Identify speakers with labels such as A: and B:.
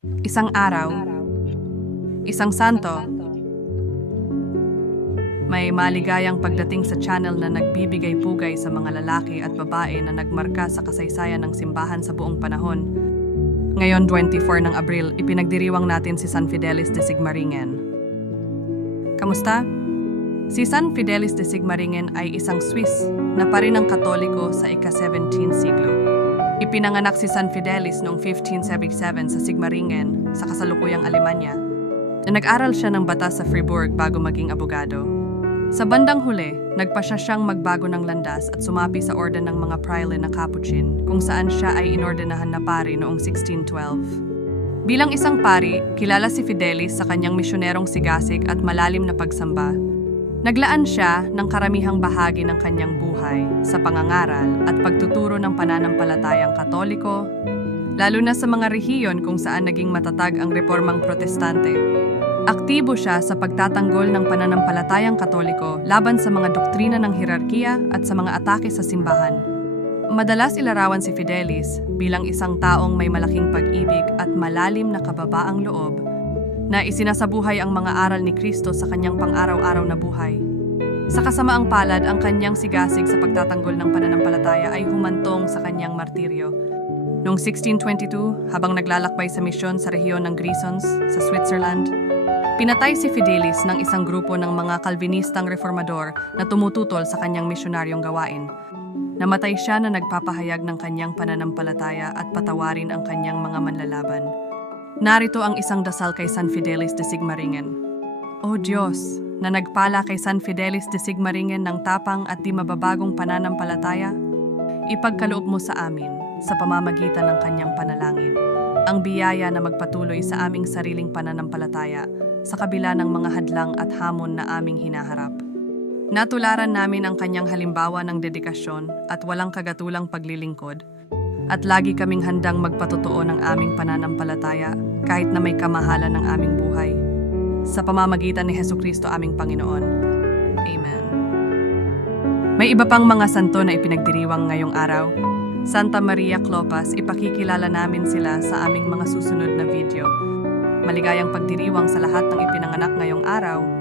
A: Isang araw, isang santo, may maligayang pagdating sa channel na nagbibigay pugay sa mga lalaki at babae na nagmarka sa kasaysayan ng simbahan sa buong panahon. Ngayon, 24 ng Abril, ipinagdiriwang natin si San Fidelis de Sigmaringen. Kamusta? Si San Fidelis de Sigmaringen ay isang Swiss na parinang katoliko sa ika-17 siglo. Ipinanganak si San Fidelis noong 1577 sa Sigmaringen sa kasalukuyang Alemanya. Na nag-aral siya ng batas sa Fribourg bago maging abogado. Sa bandang huli, nagpa siya siyang magbago ng landas at sumapi sa orden ng mga praile na Capuchin kung saan siya ay inordenahan na pari noong 1612. Bilang isang pari, kilala si Fidelis sa kanyang misyonerong sigasig at malalim na pagsamba. Naglaan siya ng karamihang bahagi ng kanyang buhay sa pangangaral at pagtuturo ng pananampalatayang katoliko, lalo na sa mga rehiyon kung saan naging matatag ang reformang protestante. Aktibo siya sa pagtatanggol ng pananampalatayang katoliko laban sa mga doktrina ng hierarkiya at sa mga atake sa simbahan. Madalas ilarawan si Fidelis bilang isang taong may malaking pag-ibig at malalim na kababaang loob na isinasabuhay ang mga aral ni Kristo sa kanyang pang-araw-araw na buhay. Sa kasamaang palad, ang kanyang sigasig sa pagtatanggol ng pananampalataya ay humantong sa kanyang martiryo. Noong 1622, habang naglalakbay sa misyon sa rehiyon ng Grisons sa Switzerland, pinatay si Fidelis ng isang grupo ng mga Calvinistang reformador na tumututol sa kanyang misyonaryong gawain. Namatay siya na nagpapahayag ng kanyang pananampalataya at patawarin ang kanyang mga manlalaban. Narito ang isang dasal kay San Fidelis de Sigmaringen. O Diyos, na nagpala kay San Fidelis de Sigmaringen ng tapang at di mababagong pananampalataya, ipagkaloob mo sa amin, sa pamamagitan ng kanyang panalangin, ang biyaya na magpatuloy sa aming sariling pananampalataya sa kabila ng mga hadlang at hamon na aming hinaharap. Natularan namin ang kanyang halimbawa ng dedikasyon at walang kagatulang paglilingkod, at lagi kaming handang magpatotoo ng aming pananampalataya kahit na may kamahalan ng aming buhay. Sa pamamagitan ni Heso Kristo aming Panginoon. Amen. May iba pang mga santo na ipinagdiriwang ngayong araw. Santa Maria Clopas, ipakikilala namin sila sa aming mga susunod na video. Maligayang pagdiriwang sa lahat ng ipinanganak ngayong araw